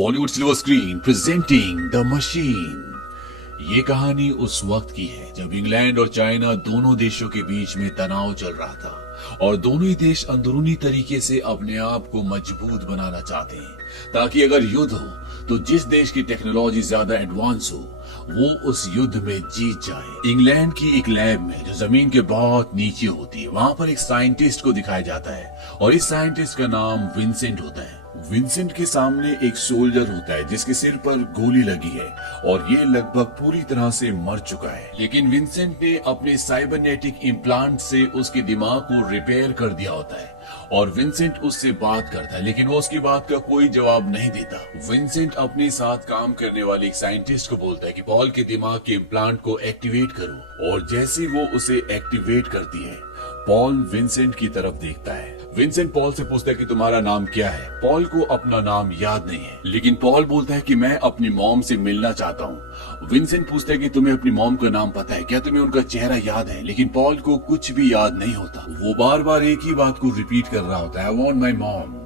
Bollywood silver screen presenting the machine. ये कहानी उस वक्त की है जब इंग्लैंड और चाइना दोनों देशों के बीच में तनाव चल रहा था और दोनों ही देश अंदरूनी तरीके से अपने आप को मजबूत बनाना चाहते हैं ताकि अगर युद्ध हो तो जिस देश की टेक्नोलॉजी ज्यादा एडवांस हो वो उस युद्ध में जीत जाए। इंग्लैंड की एक लैब में जो जमीन के बहुत नीचे होती है वहां पर एक साइंटिस्ट को दिखाया जाता है और इस साइंटिस्ट का नाम विंसेंट होता है। विंसेंट के सामने एक सोल्जर होता है जिसके सिर पर गोली लगी है और ये लगभग पूरी तरह से मर चुका है, लेकिन विंसेंट ने अपने साइबरनेटिक इम्प्लांट से उसके दिमाग को रिपेयर कर दिया होता है और विंसेंट उससे बात करता है, लेकिन वो उसकी बात का कोई जवाब नहीं देता। विंसेंट अपने साथ काम करने वाले एक साइंटिस्ट को बोलता है कि पॉल के दिमाग के इम्प्लांट को एक्टिवेट करो और जैसे वो उसे एक्टिवेट करती है पॉल विंसेंट की तरफ देखता है। विंसेंट पॉल से पूछता है कि तुम्हारा नाम क्या है। पॉल को अपना नाम याद नहीं है, लेकिन पॉल बोलता है कि मैं अपनी मॉम से मिलना चाहता हूँ। विंसेंट पूछता है कि तुम्हें अपनी मॉम का नाम पता है, क्या तुम्हें उनका चेहरा याद है, लेकिन पॉल को कुछ भी याद नहीं होता। वो बार बार एक ही बात को रिपीट कर रहा होता है, I want my mom.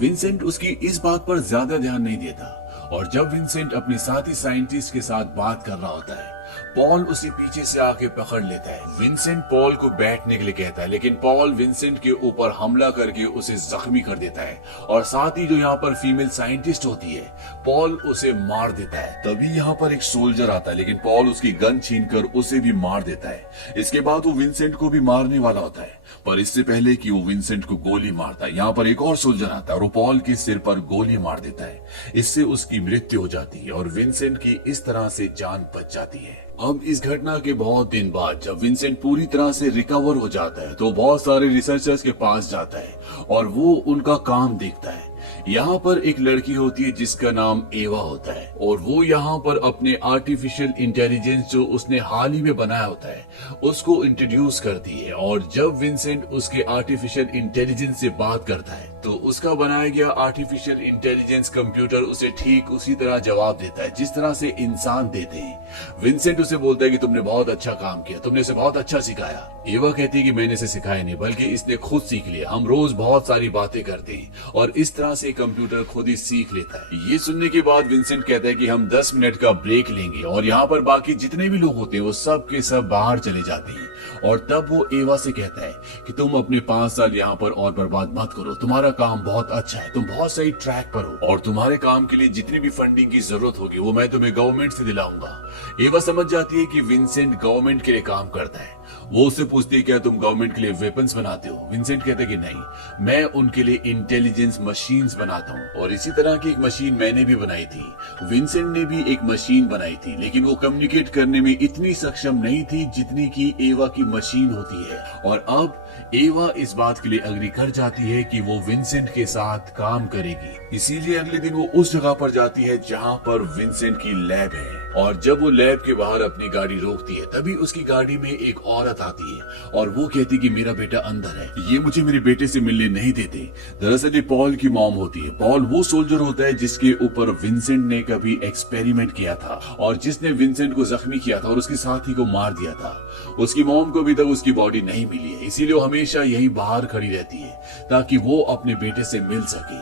Vincent उसकी इस बात पर ज्यादा ध्यान नहीं देता और जब विंसेंट अपने साथी साइंटिस्ट के साथ बात कर रहा होता है पॉल उसे पीछे से आके पकड़ लेता है। विंसेंट पॉल को बैठने के लिए कहता है, लेकिन पॉल विंसेंट के ऊपर हमला करके उसे जख्मी कर देता है और साथ ही जो यहाँ पर फीमेल साइंटिस्ट होती है पॉल उसे मार देता है। तभी यहाँ पर एक सोल्जर आता है, लेकिन पॉल उसकी गन छीनकर उसे भी मार देता है। इसके बाद वो विंसेंट को भी मारने वाला होता है, पर इससे पहले कि वो विंसेंट को गोली मारता है यहाँ पर एक और सोल्जर आता है और वो पॉल के सिर पर गोली मार देता है। इससे उसकी मृत्यु हो जाती है और विंसेंट की इस तरह से जान बच जाती है। अब इस घटना के बहुत दिन बाद जब विंसेंट पूरी तरह से रिकवर हो जाता है तो बहुत सारे रिसर्चर्स के पास जाता है और वो उनका काम देखता है। यहाँ पर एक लड़की होती है जिसका नाम एवा होता है और वो यहाँ पर अपने आर्टिफिशियल इंटेलिजेंस जो उसने हाल ही में बनाया होता है उसको इंट्रोड्यूस करती है और जब विंसेंट उसके आर्टिफिशियल इंटेलिजेंस से बात करता है तो उसका बनाया गया आर्टिफिशियल इंटेलिजेंस कंप्यूटर उसे ठीक उसी तरह जवाब देता है जिस तरह से इंसान देते हैं। विंसेंट उसे बोलता है कि तुमने बहुत अच्छा काम किया, तुमने इसे बहुत अच्छा सिखाया। एवा कहती है कि मैंने इसे सिखाया नहीं बल्कि इसने खुद सीख लिया, हम रोज बहुत सारी बातें करते हैं और इस तरह से कंप्यूटर खुद ही सीख लेता है। ये सुनने के बाद विंसेंट कहता है कि हम 10 मिनट का ब्रेक लेंगे और यहाँ पर बाकी जितने भी लोग होते हैं वो सब के सब बाहर चले जाते हैं और तब वो एवा से कहता है कि तुम अपने 5 साल यहाँ पर और बर्बाद मत करो, तुम्हारा काम बहुत अच्छा है, तुम बहुत सही ट्रैक पर हो और तुम्हारे काम के लिए जितनी भी फंडिंग की जरूरत होगी वो मैं तुम्हें गवर्नमेंट से दिलाऊंगा। एवा समझ जाती है कि विंसेंट गवर्नमेंट के लिए काम करता है। वो उससे पूछती है क्या तुम गवर्नमेंट के लिए वेपन्स बनाते हो। विंसेंट कहते कि नहीं, मैं उनके लिए इंटेलिजेंस मशीन्स बनाता हूँ और इसी तरह की एक मशीन मैंने भी बनाई थी। विंसेंट ने भी एक मशीन बनाई थी, लेकिन वो कम्युनिकेट करने में इतनी सक्षम नहीं थी जितनी की एवा की मशीन होती है और अब एवा इस बात के लिए अग्री कर जाती है कि वो विंसेंट के साथ काम करेगी। इसीलिए अगले दिन वो उस जगह पर जाती है जहाँ पर विंसेंट की लैब है और जब वो लैब के बाहर अपनी गाड़ी रोकती है तभी उसकी गाड़ी में एक औरत आती है और वो कहती कि मेरा बेटा अंदर है, ये मुझे मेरे बेटे से मिलने नहीं देते। दरअसल ये पॉल की मॉम होती है। पॉल वो सोल्जर होता है जिसके ऊपर विंसेंट ने कभी एक्सपेरिमेंट किया था और जिसने विंसेंट को जख्मी किया था और उसके साथी को मार दिया था। उसकी मॉम को अभी तक उसकी बॉडी नहीं मिली है, इसीलिए वो हमेशा यही बाहर खड़ी रहती है ताकि वो अपने बेटे से मिल सके,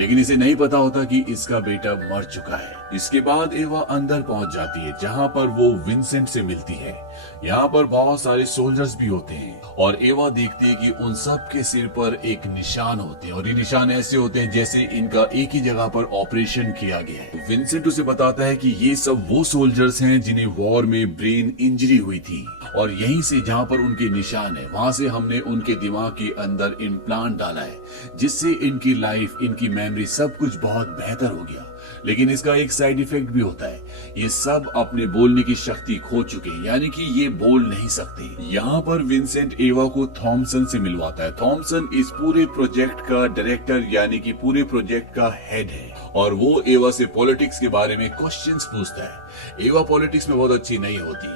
लेकिन इसे नहीं पता होता कि इसका बेटा मर चुका है। इसके बाद एवा अंदर पहुंच जाती है जहां पर वो विंसेंट से मिलती है। यहाँ पर बहुत सारे सोल्जर्स भी होते हैं और एवा देखती है कि उन सब के सिर पर एक निशान होते हैं और ये निशान ऐसे होते हैं जैसे इनका एक ही जगह पर ऑपरेशन किया गया है। विंसेंट उसे बताता है कि ये सब वो सोल्जर्स हैं जिन्हें वॉर में ब्रेन इंजरी हुई थी और यहीं से जहाँ पर उनके निशान है वहां से हमने उनके दिमाग के अंदर इम्प्लांट डाला है जिससे इनकी लाइफ, इनकी मेमोरी सब कुछ बहुत बेहतर हो गया। लेकिन इसका एक साइड इफेक्ट भी होता है, ये सब अपने बोलने की शक्ति खो चुके हैं, यानी कि ये बोल नहीं सकते। यहाँ पर विंसेंट एवा को थॉमसन से मिलवाता है। थॉमसन इस पूरे प्रोजेक्ट का डायरेक्टर यानी कि पूरे प्रोजेक्ट का हेड है और वो एवा से पॉलिटिक्स के बारे में क्वेश्चंस पूछता है। एवा पॉलिटिक्स में बहुत अच्छी नहीं होती।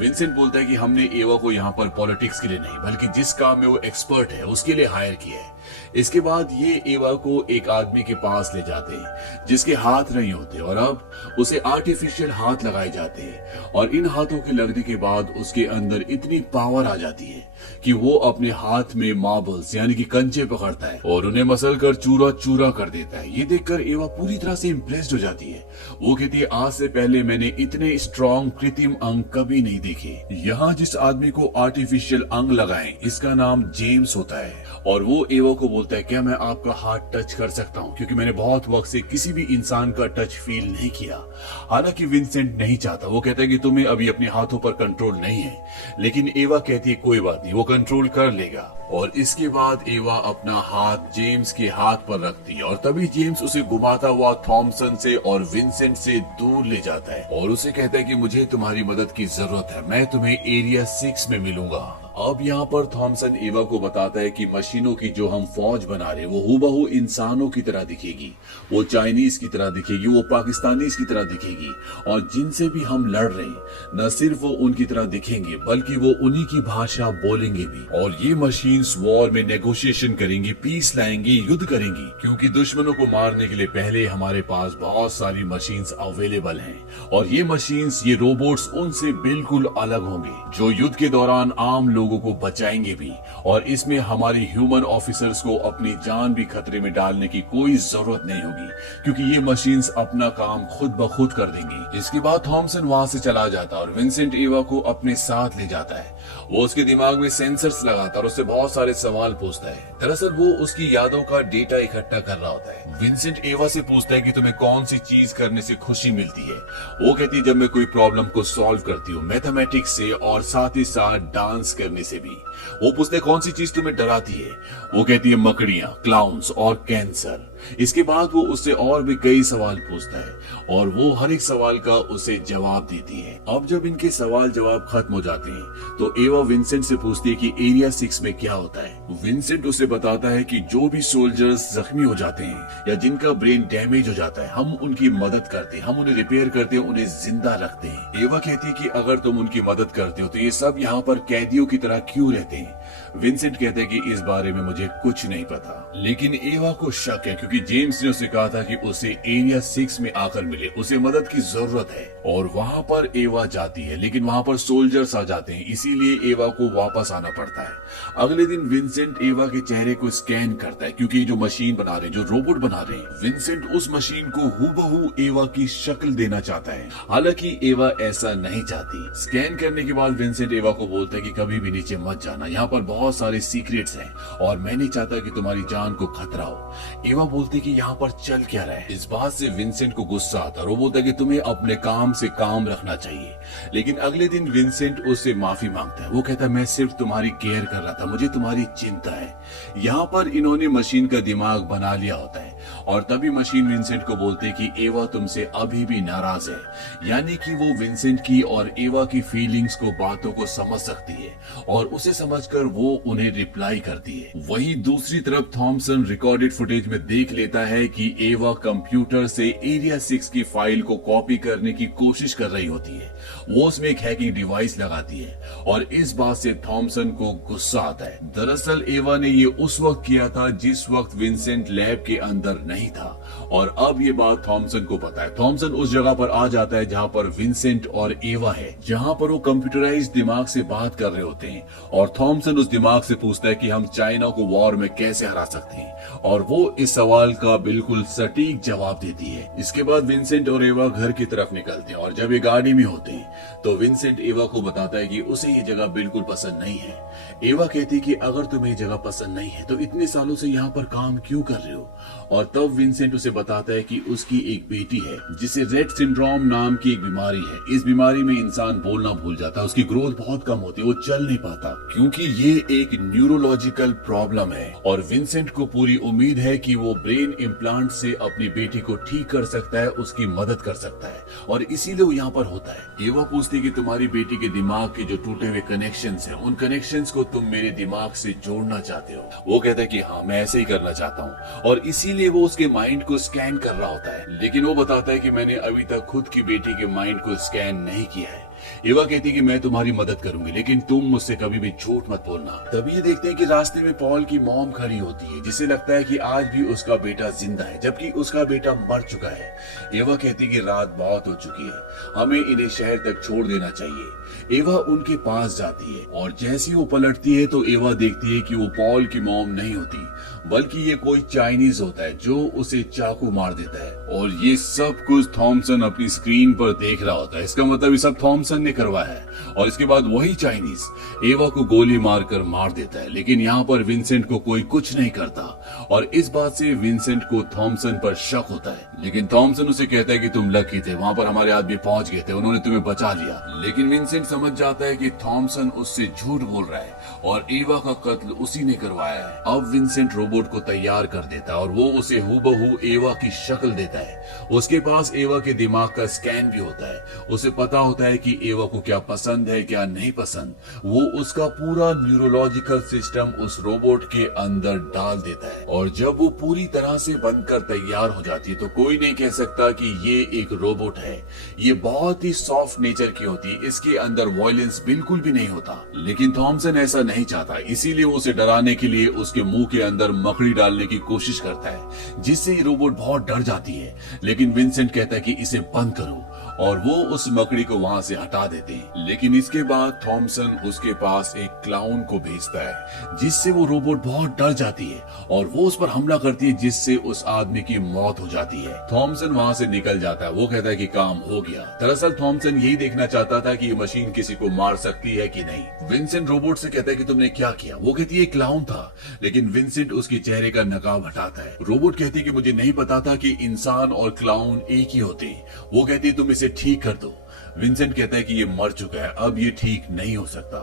विंसेंट बोलता है कि हमने एवा को यहाँ पर पॉलिटिक्स के लिए नहीं बल्कि जिस काम में वो एक्सपर्ट है उसके लिए हायर किया है। इसके बाद ये एवा को एक आदमी के पास ले जाते हैं जिसके हाथ नहीं होते और अब उसे आर्टिफिशियल हाथ लगाए जाते हैं और इन हाथों के लगने के बाद उसके अंदर इतनी पावर आ जाती है कि वो अपने हाथ में मार्बल्स यानी कि कंचे पकड़ता है और उन्हें मसल कर चूरा चूरा कर देता है। ये देखकर एवा पूरी तरह से इम्प्रेस्ड हो जाती है। वो कहती है आज से पहले मैंने इतने स्ट्रॉन्ग कृत्रिम अंग कभी नहीं देखे। यहाँ जिस आदमी को आर्टिफिशियल अंग लगाए इसका नाम जेम्स होता है और वो एवा को बोलता है क्या मैं आपका हाथ टच कर सकता हूँ, क्योंकि मैंने बहुत वक्त से किसी भी इंसान का टच फील नहीं किया। हालांकि विंसेंट नहीं चाहता, वो कहता है कि तुम्हें अभी अपने हाथों पर कंट्रोल नहीं है, लेकिन एवा कहती है कोई बात नहीं, वो कंट्रोल कर लेगा। और इसके बाद एवा अपना हाथ जेम्स के हाथ पर रखती है और तभी जेम्स उसे घुमाता हुआ थॉमसन से और विंसेंट से दूर ले जाता है और उसे कहता है कि मुझे तुम्हारी मदद की जरूरत है, मैं तुम्हें एरिया 6 में मिलूंगा। अब यहाँ पर थॉमसन एवा को बताता है कि मशीनों की जो हम फौज बना रहे वो हूबहू इंसानों की तरह दिखेगी, वो चाइनीज की तरह दिखेगी, वो पाकिस्तानीज की तरह दिखेगी और जिनसे भी हम लड़ रहे हैं न सिर्फ वो उनकी तरह दिखेंगे बल्कि वो उन्हीं की भाषा बोलेंगे भी। और ये मशीन्स वॉर में नेगोशिएशन करेंगी, पीस लाएंगी, युद्ध करेंगी, क्योंकि दुश्मनों को मारने के लिए पहले हमारे पास बहुत सारी मशीन्स अवेलेबल हैं और ये मशीन्स, ये रोबोट्स उनसे बिल्कुल अलग होंगे जो युद्ध के दौरान आम लोगों को बचाएंगे भी। और इसमें हमारी ह्यूमन ऑफिसर्स को अपनी जान भी खतरे में डालने की कोई जरूरत नहीं होगी, क्योंकि ये मशीन्स अपना काम खुद ब खुद कर देंगी। इसके बाद थॉमसन वहां से चला जाता है और विंसेंट एवा को अपने साथ ले जाता है। वो उसके दिमाग में सेंसर्स लगाता है और उससे बहुत सारे सवाल पूछता है। दरअसल वो उसकी यादों का डेटा इकट्ठा कर रहा होता है। विंसेंट एवा से पूछता है कि तुम्हें कौन सी चीज करने से खुशी मिलती है। वो कहती है जब मैं कोई प्रॉब्लम को सॉल्व करती हूँ, मैथमेटिक्स से और साथ ही साथ डांस करने से भी। वो पूछते हैं कौन सी चीज तुम्हें डराती है। वो कहती है मकड़ियां, क्लाउन्स और कैंसर। इसके बाद वो उससे और भी कई सवाल पूछता है और वो हर एक सवाल का उसे जवाब देती है। अब जब इनके सवाल जवाब खत्म हो जाते हैं तो एवा विंसेंट से पूछती है कि एरिया 6 में क्या होता है। विंसेंट उसे बताता है कि जो भी सोल्जर्स जख्मी हो जाते हैं या जिनका ब्रेन डैमेज हो जाता है, हम उनकी मदद करते हैं, हम उन्हें रिपेयर करते हैं, उन्हें जिंदा रखते हैं। एवा कहती है कि अगर तुम उनकी मदद करते हो तो ये सब यहाँ पर कैदियों की तरह क्यों रहते हैं। विंसेंट कहते हैं कि इस बारे में मुझे कुछ नहीं पता, लेकिन एवा को शक है क्योंकि जेम्स ने उसे कहा था कि उसे एरिया 6 में आकर मिले, उसे मदद की जरूरत है। और वहां पर एवा जाती है लेकिन वहां पर सोल्जर्स आ जाते हैं, इसीलिए एवा को वापस आना पड़ता है। अगले दिन विंसेंट एवा के चेहरे को स्कैन करता है क्योंकि जो मशीन बना रहे हैं, जो रोबोट बना रहे हैं, विंसेंट उस मशीन को हूबहू एवा की शक्ल देना चाहता है। हालांकि एवा ऐसा नहीं चाहती। स्कैन करने के बाद विंसेंट एवा को बोलता है कि कभी भी नीचे मत जाना, यहाँ पर बहुत सारे सीक्रेट्स हैं और मैं नहीं चाहता कि तुम्हारी जान को खतरा हो। एवा बोलती कि यहाँ पर चल क्या रहा है। इस बात से विंसेंट को गुस्सा आता है और वो बोलता है कि तुम्हें अपने काम से काम रखना चाहिए। लेकिन अगले दिन विंसेंट उससे माफी मांगता है। वो कहता है मैं सिर्फ तुम्हारी केयर कर रहा था, मुझे तुम्हारी चिंता है। यहाँ पर इन्होंने मशीन का दिमाग बना लिया होता है और तभी मशीन विंसेंट को बोलती है कि एवा तुमसे अभी भी नाराज है, यानी कि वो विंसेंट की और एवा की फीलिंग्स को, बातों को समझ सकती है और उसे समझकर वो उन्हें रिप्लाई करती है। वहीं दूसरी तरफ थॉमसन रिकॉर्डेड फुटेज में देख लेता है कि एवा कंप्यूटर से एरिया 6 की फाइल को कॉपी करने की कोशिश कर रही होती है। वो उसमें एक हैकिंग डिवाइस लगाती है और इस बात से थॉमसन को गुस्सा आता है। दरअसल एवा ने ये उस वक्त किया था जिस वक्त विंसेंट लैब के अंदर नहीं था और अब ये बात थॉमसन को पता है। थॉमसन उस जगह पर आ जाता है जहां पर विंसेंट और एवा है, जहां पर वो कंप्यूटराइज्ड दिमाग से बात कर रहे होते हैं और थॉमसन उस दिमाग से पूछता है कि हम चाइना को वॉर में कैसे हरा सकते हैं और वो इस सवाल का बिल्कुल सटीक जवाब देती है। इसके बाद विंसेंट और एवा घर की तरफ निकलते हैं और जब ये गाड़ी में होते हैं तो विंसेंट एवा को बताता है कि उसे ये जगह बिल्कुल पसंद नहीं है। एवा कहती है कि अगर तुम्हें जगह पसंद नहीं है तो इतने सालों से यहाँ पर काम क्यों कर रहे हो। और तब विंसेंट उसे बताता है कि उसकी एक बेटी है जिसे रेड सिंड्रोम नाम की एक बीमारी है। इस बीमारी में इंसान बोलना भूल जाता है, उसकी ग्रोथ बहुत कम होती है, वो चल नहीं पाता क्योंकि ये एक न्यूरोलॉजिकल प्रॉब्लम है। और विंसेंट को पूरी उम्मीद है कि वो ब्रेन इम्प्लांट से अपनी बेटी को ठीक कर सकता है, उसकी मदद कर सकता है और इसीलिए वो यहाँ पर होता है। एवा पूछती है कि तुम्हारी बेटी के दिमाग के जो टूटे हुए कनेक्शंस हैं, उन कनेक्शंस को तुम मेरे दिमाग से जोड़ना चाहते हो। वो कहता है कि हाँ, मैं ऐसे ही करना चाहता हूँ और इसीलिए वो उसके माइंड को स्कैन कर रहा होता है। लेकिन वो बताता है कि मैंने अभी तक खुद की बेटी के माइंड को स्कैन नहीं किया है। एवा कहती है कि मैं तुम्हारी मदद करूंगी, लेकिन तुम मुझसे कभी भी झूठ मत बोलना। तभी ये देखते हैं कि रास्ते में पॉल की मॉम खड़ी होती है, जिसे लगता है कि आज भी उसका बेटा जिंदा है, जबकि उसका बेटा मर चुका है। एवा कहती है कि रात बहुत हो चुकी है, हमें इन्हें शहर तक छोड़ देना चाहिए। एवा उनके पास जाती है और जैसे वो पलटती है तो एवा देखती है कि वो पॉल की मॉम नहीं होती, बल्कि ये कोई चाइनीज होता है जो उसे चाकू मार देता है। और ये सब कुछ थॉमसन अपनी स्क्रीन पर देख रहा होता है। इसका मतलब ये सब थॉमसन ने करवाया है। और इसके बाद वही चाइनीज एवा को गोली मारकर मार देता है, लेकिन यहाँ पर विंसेंट को कोई कुछ नहीं करता। और इस बात से विंसेंट को थॉमसन पर शक होता है, लेकिन थॉमसन उसे कहता है कि तुम लकी थे, वहां पर हमारे आदमी पहुंच गए थे, उन्होंने तुम्हें बचा लिया। लेकिन विंसेंट समझ जाता है कि थॉमसन उससे झूठ बोल रहा है और एवा का कत्ल उसी ने करवाया है। अब विंसेंट रोबोट को तैयार कर देता है और वो उसे हूबहू एवा की शक्ल देता है। उसके पास एवा के दिमाग का स्कैन भी होता है, उसे पता होता है कि एवा को क्या पसंद है क्या नहीं पसंद। वो उसका पूरा न्यूरोलॉजिकल सिस्टम उस रोबोट के अंदर डाल देता है और जब वो पूरी तरह से बनकर तैयार हो जाती है तो कोई नहीं कह सकता कि ये एक रोबोट है। ये बहुत ही सॉफ्ट नेचर की होती है, इसके अंदर वायलेंस बिल्कुल भी नहीं होता। लेकिन थॉमसन ऐसा नहीं चाहता, इसीलिए वो उसे डराने के लिए उसके मुंह के अंदर मकड़ी डालने की कोशिश करता है, जिससे ये रोबोट बहुत डर जाती है। लेकिन विंसेंट कहता है कि इसे बंद करो और वो उस मकड़ी को वहां से हटा देते हैं। लेकिन इसके बाद थॉमसन उसके पास एक क्लाउन को भेजता है, जिससे वो रोबोट बहुत डर जाती है और वो उस पर हमला करती है, जिससे उस आदमी की मौत हो जाती है। थॉमसन वहां से निकल जाता है, वो कहता है कि काम हो गया। दरअसल थॉमसन यही देखना चाहता था कि ये मशीन किसी को मार सकती है कि नहीं। विंसेंट रोबोट से कहता है कि तुमने क्या किया। वो कहती है क्लाउन था, लेकिन विंसेंट उसके चेहरे का नकाब हटाता है। रोबोट कहती है कि मुझे नहीं पता था कि इंसान और क्लाउन एक ही होते। वो कहती है तुम इसे ठीक कर दो। विंसेंट कहता है कि ये मर चुका है, अब ये ठीक नहीं हो सकता।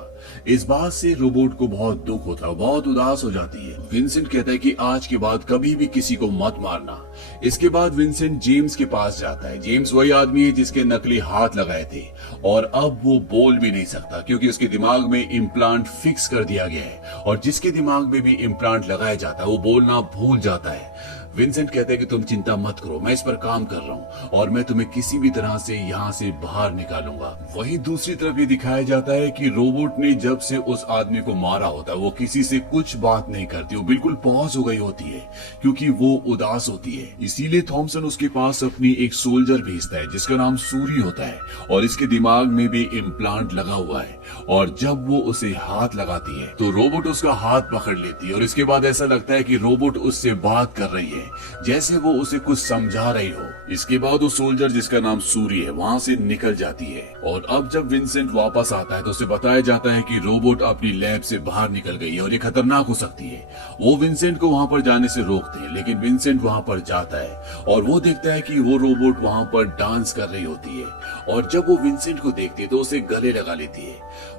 इस बात से रोबोट को बहुत दुख होता है, बहुत उदास हो जाती है। विंसेंट कहता है कि आज के बाद कभी भी किसी को मत मारना। इसके बाद विंसेंट जेम्स के पास जाता है। जेम्स वही आदमी है जिसके नकली हाथ लगाए थे और अब वो बोल भी नहीं सकता, क्योंकि उसके दिमाग में इम्प्लांट फिक्स कर दिया गया है और जिसके दिमाग में भी इम्प्लांट लगाया जाता है वो बोलना भूल जाता है। विंसेंट कहता है कि तुम चिंता मत करो, मैं इस पर काम कर रहा हूँ और मैं तुम्हें किसी भी तरह से यहाँ से बाहर निकालूंगा। वहीं दूसरी तरफ ये दिखाया जाता है कि रोबोट ने जब से उस आदमी को मारा होता है वो किसी से कुछ बात नहीं करती, वो बिल्कुल पॉज हो गई होती है क्योंकि वो उदास होती है। इसीलिए थॉमसन उसके पास अपनी एक सोल्जर भेजता है जिसका नाम सूरी होता है और इसके दिमाग में भी इम्प्लांट लगा हुआ है। और जब वो उसे हाथ लगाती है तो रोबोट उसका हाथ पकड़ लेती है और इसके बाद ऐसा लगता है कि रोबोट उससे बात कर रही है, जैसे वो उसे कुछ समझा रही हो। इसके बाद वो सोल्जर जिसका नाम सूरी है वहां से निकल जाती है और अब जब विंसेंट वापस आता है तो उसे बताया जाता है कि रोबोट अपनी लैब से बाहर निकल गई है और ये खतरनाक हो सकती है। वो विंसेंट को वहां पर जाने से रोकते हैं, लेकिन विंसेंट वहां पर जाता है और वो देखता है कि वो रोबोट वहां पर डांस कर रही होती है और जब वो विंसेंट को देखती है तो उसे गले लगा लेती है।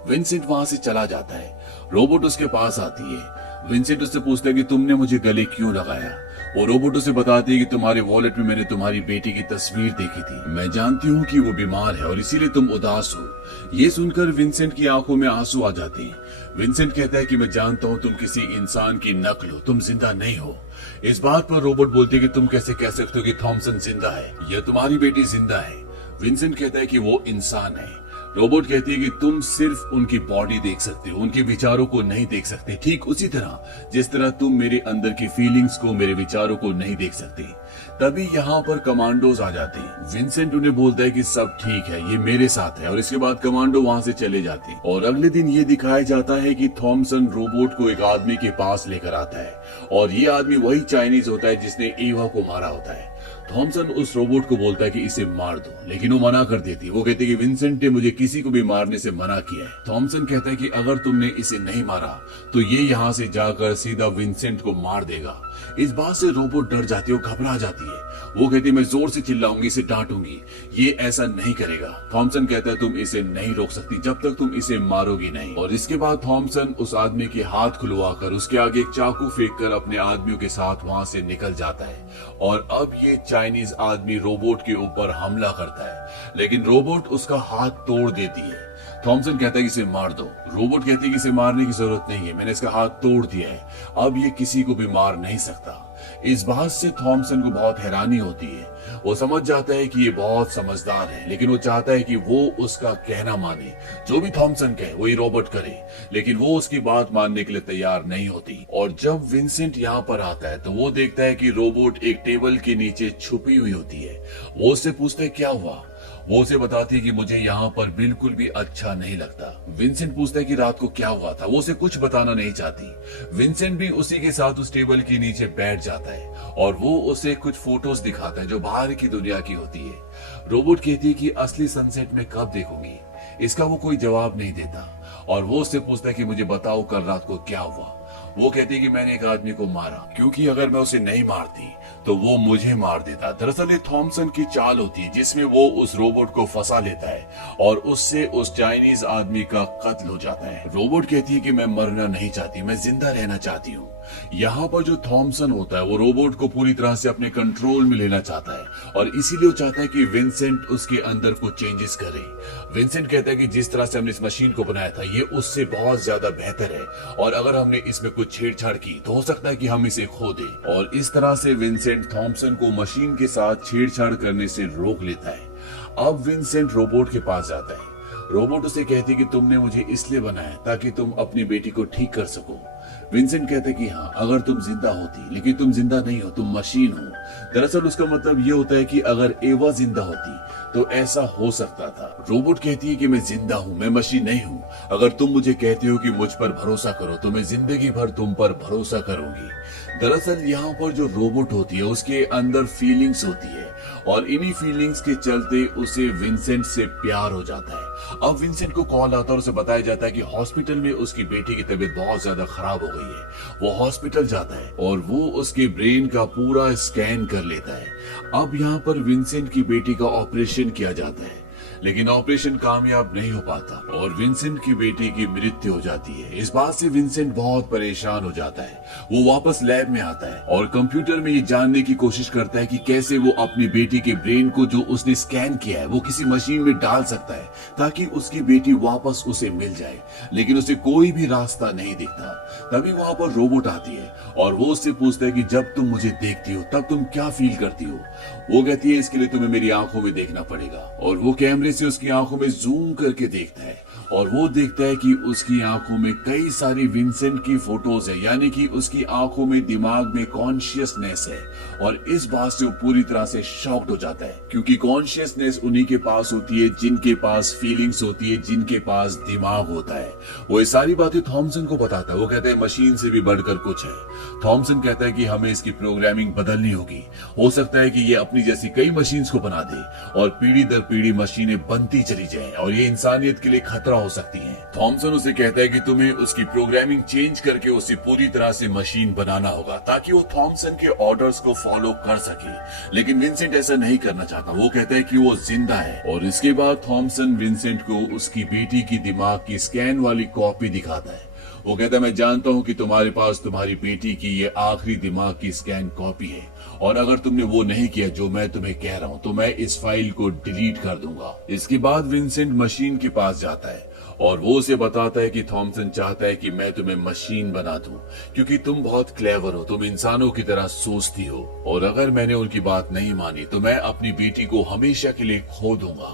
विंसेंट वहां से चला जाता है। रोबोट उसके पास आती है। विंसेंट उससे पूछता है कि तुमने मुझे गले क्यों लगाया। वो रोबोट उसे बताती है कि तुम्हारे वॉलेट में मैंने तुम्हारी बेटी की तस्वीर देखी थी। मैं जानती हूँ कि वो बीमार है और इसीलिए तुम उदास हो। ये सुनकर विंसेंट की आंखों में आंसू आ जाते हैं। विंसेंट कहता है कि मैं जानता हूँ तुम किसी इंसान की नकल हो, तुम जिंदा नहीं हो। इस बात पर रोबोट बोलती है कि तुम कैसे कह सकते हो कि थॉमसन जिंदा है या तुम्हारी बेटी जिंदा है। विंसेंट कहता है कि वो इंसान है। रोबोट कहती है कि तुम सिर्फ उनकी बॉडी देख सकते हो, उनके विचारों को नहीं देख सकते, ठीक उसी तरह जिस तरह तुम मेरे अंदर की फीलिंग्स को, मेरे विचारों को नहीं देख सकते। तभी यहाँ पर कमांडोज आ जाते हैं। विंसेंट उन्हें बोलता है कि सब ठीक है, ये मेरे साथ है और इसके बाद कमांडो वहां से चले जाते हैं। और अगले दिन ये दिखाया जाता है कि थॉमसन रोबोट को एक आदमी के पास लेकर आता है और ये आदमी वही चाइनीज होता है जिसने एवा को मारा होता है। थॉमसन उस रोबोट को बोलता है कि इसे मार दो, लेकिन वो मना कर देती है। वो कहती है कि विंसेंट ने मुझे किसी को भी मारने से मना किया है। थॉमसन कहता है कि अगर तुमने इसे नहीं मारा तो ये यहाँ से जाकर सीधा विंसेंट को मार देगा। इस बात से रोबोट डर जाती है, घबरा जाती है। वो कहती है मैं जोर से चिल्लाऊंगी, इसे डांटूंगी, ये ऐसा नहीं करेगा। थॉमसन कहता है तुम इसे नहीं रोक सकती जब तक तुम इसे मारोगी नहीं। और इसके बाद थॉमसन उस आदमी के हाथ खुलवाकर उसके आगे एक चाकू फेंक कर अपने आदमियों के साथ वहां से निकल जाता है। और अब ये चाइनीज आदमी रोबोट के ऊपर हमला करता है, लेकिन रोबोट उसका हाथ तोड़ देती है। थॉमसन कहता है कि इसे मार दो। रोबोट कहती है कि इसे मारने की जरूरत नहीं है, मैंने इसका हाथ तोड़ दिया है, अब ये किसी को भी मार नहीं सकता। इस बात से थॉमसन को बहुत हैरानी होती है। वो समझ जाता है कि ये बहुत समझदार है, लेकिन वो चाहता है कि वो उसका कहना माने। जो भी थॉमसन कहे वही रोबोट करे, लेकिन वो उसकी बात मानने के लिए तैयार नहीं होती। और जब विंसेंट यहाँ पर आता है तो वो देखता है कि रोबोट एक टेबल के नीचे छुपी हुई होती है। वो उससे पूछता है क्या हुआ। वो उसे बताती है कि मुझे यहाँ पर बिल्कुल भी अच्छा नहीं लगता। विंसेंट पूछता है कि रात को क्या हुआ था। वो उसे कुछ बताना नहीं चाहती। विंसेंट भी उसी के साथ उस टेबल के नीचे बैठ जाता है और वो उसे कुछ फोटोज दिखाता है जो बाहर की दुनिया की होती है। रोबोट कहती है कि असली सनसेट में कब देखूंगी। इसका वो कोई जवाब नहीं देता और वो उससे पूछता है कि मुझे बताओ कल रात को क्या हुआ। वो कहती है कि मैंने एक आदमी को मारा, क्योंकि अगर मैं उसे नहीं मारती तो वो मुझे मार देता। दरअसल ये थॉमसन की चाल होती है जिसमें वो उस रोबोट को फंसा लेता है और उससे उस चाइनीज आदमी का कत्ल हो जाता है। रोबोट कहती है कि मैं मरना नहीं चाहती, मैं जिंदा रहना चाहती हूँ। यहाँ पर जो थॉमसन होता है वो रोबोट को पूरी तरह से अपने कंट्रोल में लेना चाहता है और इसीलिए वो चाहता है कि विंसेंट उसके अंदर कुछ चेंजेस करे। विंसेंट कहता है कि जिस तरह से हमने इस मशीन को बनाया था ये उससे बहुत ज्यादा बेहतर है और अगर हमने इसमें कुछ छेड़छाड़ की तो हो सकता है कि हम इसे खो दें। और इस तरह से विंसेंट थॉमसन को मशीन के साथ छेड़छाड़ करने से रोक लेता है। अब विंसेंट रोबोट के पास जाता है। रोबोट उसे कहती है कि तुमने मुझे इसलिए बनाया ताकि तुम अपनी बेटी को ठीक कर सको। विंसेंट कहते कि हाँ, अगर तुम जिंदा होती, लेकिन तुम जिंदा नहीं हो, तुम मशीन हो। दरअसल उसका मतलब ये होता है कि अगर एवा जिंदा होती तो ऐसा हो सकता था। रोबोट कहती है कि मैं जिंदा हूँ, मैं मशीन नहीं हूँ। अगर तुम मुझे कहते हो कि मुझ पर भरोसा करो तो मैं जिंदगी भर तुम पर भरोसा करूंगी। दरअसल यहाँ पर जो रोबोट होती है उसके अंदर फीलिंग्स होती है और इन्हीं फीलिंग्स के चलते उसे विंसेंट से प्यार हो जाता है। अब विंसेंट को कॉल आता है और उसे बताया जाता है कि हॉस्पिटल में उसकी बेटी की तबीयत बहुत ज्यादा खराब हो गई है। वो हॉस्पिटल जाता है और वो उसके ब्रेन का पूरा स्कैन कर लेता है। अब यहाँ पर विंसेंट की बेटी का ऑपरेशन किया जाता है, लेकिन ऑपरेशन कामयाब नहीं हो पाता और विंसेंट की बेटी की मृत्यु हो जाती है। इस बात से विंसेंट बहुत परेशान हो जाता है। वो वापस लैब में आता है और कंप्यूटर में ये जानने की कोशिश करता है कि कैसे वो अपनी बेटी के ब्रेन को जो उसने स्कैन किया है वो किसी मशीन में डाल सकता है ताकि उसकी बेटी वापस उसे मिल जाए, लेकिन उसे कोई भी रास्ता नहीं दिखता। तभी वहां पर रोबोट आती है और वो उससे पूछता है कि जब तुम मुझे देखती हो तब तुम क्या फील करती हो। वो कहती है इसके लिए तुम्हें मेरी आंखों में देखना पड़ेगा और वो कैमरे से उसकी आंखों में जूम करके देखता है और वो देखता है कि उसकी आंखों में कई सारी विंसेंट की फोटोज है, यानी कि उसकी आंखों में दिमाग में कॉन्शियसनेस है। और इस बात से वो पूरी तरह से शॉक्ड हो जाता है, क्योंकि कॉन्शियसनेस उन्हीं के पास होती है जिनके पास फीलिंग्स होती है, जिनके पास दिमाग होता है। वो ये सारी बातें थॉमसन को बताता है। वो कहता है मशीन से भी बढ़कर कुछ है। थॉमसन कहता है कि हमें इसकी प्रोग्रामिंग बदलनी होगी। हो सकता है कि ये अपनी जैसी कई मशीन्स को बना दे और पीढ़ी दर पीढ़ी मशीनें बनती चली जाएं और ये इंसानियत के लिए खतरा हो सकती हैं। थॉमसन उसे कहता है कि तुम्हें उसकी प्रोग्रामिंग चेंज करके उसे पूरी तरह से मशीन बनाना होगा ताकि वो थॉमसन के ऑर्डर्स को फॉलो कर सके, लेकिन विंसेंट ऐसा नहीं करना चाहता। वो कहता है कि वो जिंदा है। और इसके बाद थॉमसन विंसेंट को उसकी बेटी की दिमाग की स्कैन वाली कॉपी दिखाता है। वो कहता है मैं जानता हूँ कि तुम्हारे पास तुम्हारी बेटी की ये आखिरी दिमाग की स्कैन कॉपी है और अगर तुमने वो नहीं किया जो मैं तुम्हें कह रहा हूँ तो मैं इस फाइल को डिलीट कर दूंगा। इसके बाद विंसेंट मशीन के पास जाता है और वो उसे बताता है कि थॉमसन चाहता है कि मैं तुम्हें मशीन बना दूं क्योंकि तुम बहुत क्लेवर हो, तुम इंसानों की तरह सोचती हो और अगर मैंने उनकी बात नहीं मानी तो मैं अपनी बेटी को हमेशा के लिए खो दूंगा।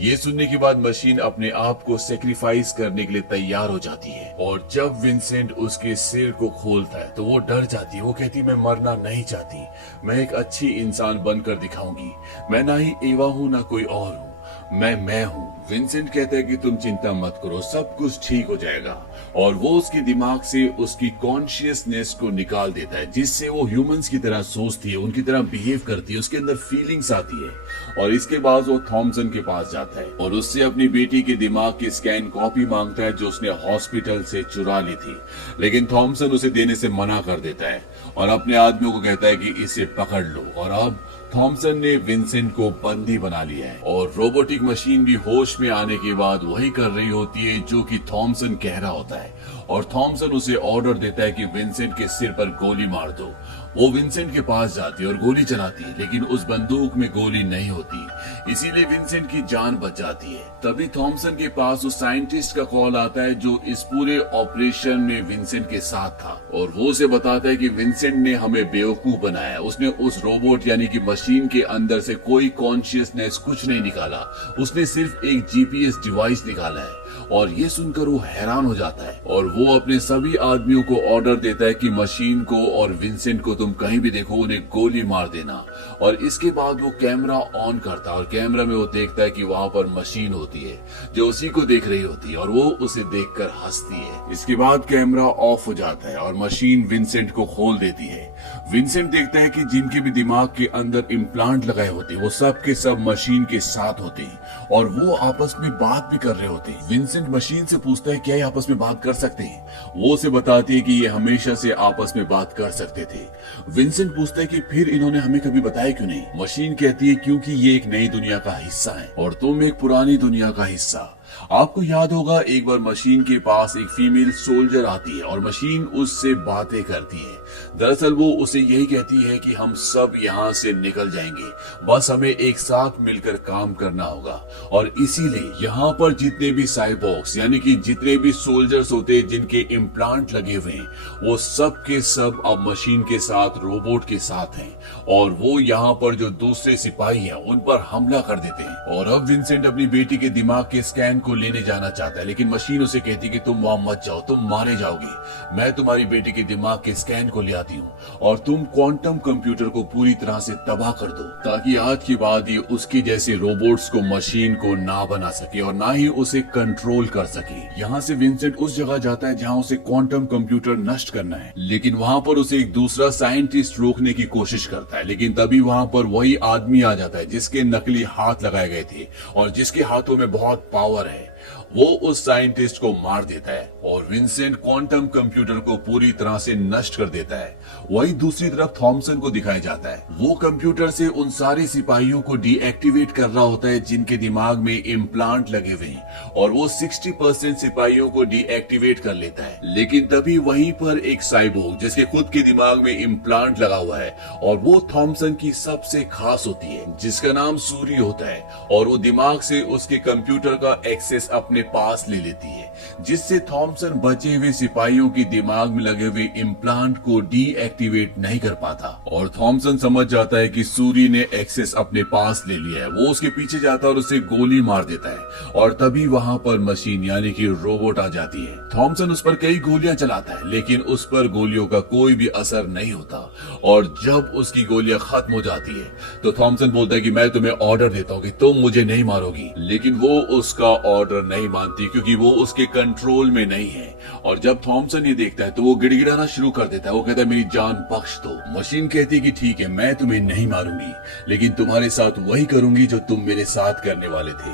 ये सुनने के बाद मशीन अपने आप को सेक्रीफाइस करने के लिए तैयार हो जाती है और जब विंसेंट उसके सिर को खोलता है तो वो डर जाती है। वो कहती मैं मरना नहीं चाहती, मैं एक अच्छी इंसान बनकर दिखाऊंगी। मैं ना ही एवा हूँ ना कोई और हूँ, मैं हूँ। विंसेंट कहता है कि तुम चिंता मत करो, सब कुछ ठीक हो जाएगा और वो उसके दिमाग से उसकी कॉन्शियसनेस को निकाल देता है जिससे वो ह्यूमंस की तरह सोचती है, उनकी तरह बिहेव करती है, उसके अंदर फीलिंग्स आती है। और इसके बाद वो थॉमसन के पास जाता है और उससे अपनी बेटी के दिमाग की स्कैन कॉपी मांगता है जो उसने हॉस्पिटल से चुरा ली थी, लेकिन थॉमसन उसे देने से मना कर देता है और अपने आदमियों को कहता है कि इसे पकड़ लो। और अब थॉमसन ने विंसेंट को बंदी बना लिया है और रोबोटिक मशीन भी होश में आने के बाद वही कर रही होती है जो कि थॉमसन कह रहा होता है और थॉमसन उसे ऑर्डर देता है कि विंसेंट के सिर पर गोली मार दो। वो विंसेंट के पास जाती है और गोली चलाती है, लेकिन उस बंदूक में गोली नहीं होती, इसीलिए विंसेंट की जान बच जाती है। तभी थॉमसन के पास उस साइंटिस्ट का कॉल आता है जो इस पूरे ऑपरेशन में विंसेंट के साथ था, और वो उसे बताता है कि विंसेंट ने हमें बेवकूफ बनाया। उसने उस रोबोट यानी कि मशीन के अंदर से कोई कॉन्शियसनेस कुछ नहीं निकाला, उसने सिर्फ एक जीपीएस डिवाइस निकाला है। और ये सुनकर वो हैरान हो जाता है और वो अपने सभी आदमियों को ऑर्डर देता है कि मशीन को और विंसेंट को तुम कहीं भी देखो उन्हें गोली मार देना। और इसके बाद वो कैमरा ऑन करता है और कैमरा में वो देखता है कि वहां पर मशीन होती है जो उसी को देख रही होती है और वो उसे देखकर हंसती है। इसके बाद कैमरा ऑफ हो जाता है और मशीन विंसेंट को खोल देती है। विंसेंट देखता है कि जिनके भी दिमाग के अंदर इम्प्लांट लगाए होते हैं वो सब के सब मशीन के साथ होते हैं और वो आपस में बात भी कर रहे होते हैं। विंसेंट मशीन से पूछता है क्या ये आपस में बात कर सकते हैं। वो उसे बताती है कि ये हमेशा से आपस में बात कर सकते थे। विंसेंट पूछता है कि फिर इन्होंने हमें कभी बताया क्यों नहीं। मशीन कहती है क्योंकि ये एक नई दुनिया का हिस्सा है और तुम एक पुरानी दुनिया का हिस्सा। आपको याद होगा एक बार मशीन के पास एक फीमेल सोल्जर आती है और मशीन उससे बातें करती है। दरअसल वो उसे यही कहती है कि हम सब यहाँ से निकल जाएंगे, बस हमें एक साथ मिलकर काम करना होगा। और इसीलिए यहाँ पर जितने भी साइबॉर्ग्स यानी कि जितने भी सोल्जर्स होते हैं जिनके इम्प्लांट लगे हुए हैं वो सब के सब अब मशीन के साथ रोबोट के साथ हैं और वो यहाँ पर जो दूसरे सिपाही हैं उन पर हमला कर देते हैं। और अब विंसेंट अपनी बेटी के दिमाग के स्कैन को लेने जाना चाहता है, लेकिन मशीन उसे कहती है कि तुम वहां मत जाओ, तुम मारे जाओगे। मैं तुम्हारी बेटी के दिमाग के स्कैन को ले आती हूँ और तुम क्वांटम कंप्यूटर को पूरी तरह से तबाह कर दो ताकि आज के बाद ये उसके जैसे रोबोट्स को मशीन को ना बना सके और ना ही उसे कंट्रोल कर सके। यहाँ से विंसेंट उस जगह जाता है जहाँ उसे क्वांटम कंप्यूटर नष्ट करना है, लेकिन वहाँ पर उसे एक दूसरा साइंटिस्ट रोकने की कोशिश करता है। लेकिन तभी वहाँ पर वही आदमी आ जाता है जिसके नकली हाथ लगाए गए थे और जिसके हाथों में बहुत पावर है। वो उस साइंटिस्ट को मार देता है और विंसेंट क्वांटम कंप्यूटर को पूरी तरह से नष्ट कर देता है। वही दूसरी तरफ थॉमसन को दिखाया जाता है, वो कंप्यूटर से उन सारे सिपाहियों को डीएक्टिवेट कर रहा होता है जिनके दिमाग में इम्प्लांट लगे हुए हैं और वो 60% सिपाहियों को डीएक्टिवेट कर लेता है। लेकिन तभी वहीं पर एक साइबोर्ग जिसके खुद के दिमाग में इम्प्लांट लगा हुआ है और वो थॉमसन की सबसे खास होती है जिसका नाम सूरी होता है और वो दिमाग से उसके कंप्यूटर का एक्सेस अपने पास ले लेती है, जिससे थॉमसन बचे हुए सिपाहियों के दिमाग में लगे हुए इम्प्लांट को डीएक्टिवेट नहीं कर पाता। और थॉमसन समझ जाता है कि सूरी ने एक्सेस अपने पास ले लिया है। वो उसके पीछे जाता है और उसे गोली मार देता है और तभी वहां पर मशीन यानी कि रोबोट आ जाती है। थॉमसन उस पर कई गोलियां चलाता है लेकिन उस पर गोलियों का कोई भी असर नहीं होता और जब उसकी गोलियां खत्म हो जाती है तो थॉमसन बोलता है कि मैं तुम्हें ऑर्डर देता हूँ कि तुम मुझे नहीं मारोगी, लेकिन वो उसका ऑर्डर नहीं मानती क्योंकि वो उसके कंट्रोल में नहीं है। और जब थॉमसन ये देखता है तो वो गिड़गिड़ाना शुरू कर देता है। वो कहता है मेरी जान बख्श दो। मशीन कहती है कि ठीक है मैं तुम्हें नहीं मारूंगी लेकिन तुम्हारे साथ वही करूंगी जो तुम मेरे साथ करने वाले थे।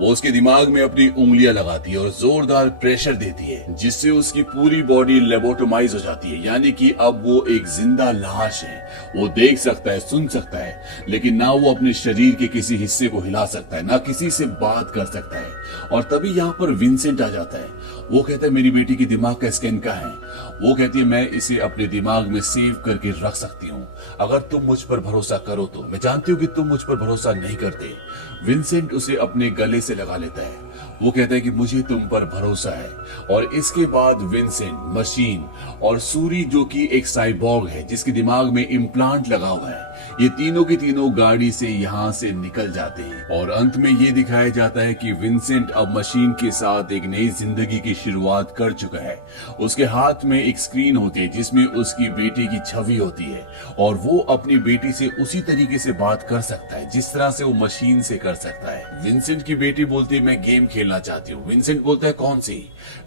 वो उसके दिमाग में अपनी उंगलियां लगाती है और जोरदार प्रेशर देती है जिससे उसकी पूरी बॉडी लेबोटोमाइज हो जाती है, यानी कि अब वो एक जिंदा लाश है। वो देख सकता है, सुन सकता है, लेकिन ना वो अपने शरीर के किसी हिस्से को हिला सकता है, ना किसी से बात कर सकता है। और तभी यहाँ पर विंसेंट आ जाता है। वो कहता है मेरी बेटी की दिमाग का स्कैन कहाँ है। वो कहती है मैं इसे अपने दिमाग में सेव करके रख सकती हूँ, अगर तुम मुझ पर भरोसा करो तो। मैं जानती हूँ कि तुम मुझ पर भरोसा नहीं करते। विंसेंट उसे अपने गले से लगा लेता है। वो कहता है कि मुझे तुम पर भरोसा है। और इसके बाद विंसेंट, मशीन और सूरी जो कि एक साइबॉर्ग है जिसके दिमाग में इम्प्लांट लगा हुआ है, ये तीनों की तीनों गाड़ी से यहाँ से निकल जाते हैं। और अंत में ये दिखाया जाता है कि विंसेंट अब मशीन के साथ एक नई जिंदगी की शुरुआत कर चुका है। उसके हाथ में एक स्क्रीन होती है जिसमें उसकी बेटी की छवि होती है और वो अपनी बेटी से उसी तरीके से बात कर सकता है जिस तरह से वो मशीन से कर सकता है। विंसेंट की बेटी बोलती है मैं गेम खेलना चाहती हूँ। विंसेंट बोलता है कौन सी?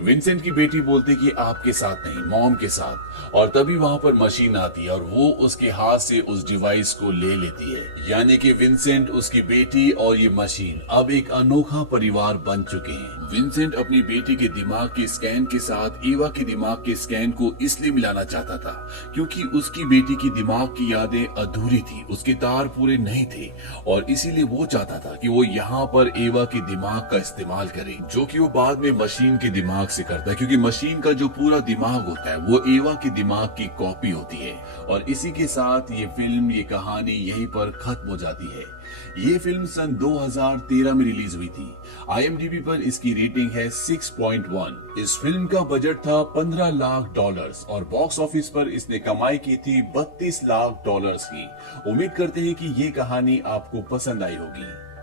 विंसेंट की बेटी बोलती है कि आपके साथ नहीं, मॉम के साथ। और तभी वहां पर मशीन आती है और वो उसके हाथ से उस डिवाइस को ले लेती है, यानी कि विंसेंट, उसकी बेटी और ये मशीन अब एक अनोखा परिवार बन चुके हैं। विंसेंट अपनी बेटी के दिमाग के स्कैन के साथ एवा के दिमाग के स्कैन को इसलिए मिलाना चाहता था क्योंकि उसकी बेटी की दिमाग की यादें अधूरी थी, उसके तार पूरे नहीं थे और इसीलिए वो चाहता था कि वो यहाँ पर एवा के दिमाग का इस्तेमाल करे, जो कि वो बाद में मशीन के दिमाग से करता है, क्योंकि मशीन का जो पूरा दिमाग होता है वो एवा के दिमाग की कॉपी होती है। और इसी के साथ ये फिल्म, ये कहानी यहीं पर खत्म हो जाती है। ये फिल्म सन 2013 में रिलीज हुई थी। IMDb पर इसकी रेटिंग है 6.1। इस फिल्म का बजट था $15 लाख और बॉक्स ऑफिस पर इसने कमाई की थी $32 लाख की। उम्मीद करते हैं कि ये कहानी आपको पसंद आई होगी।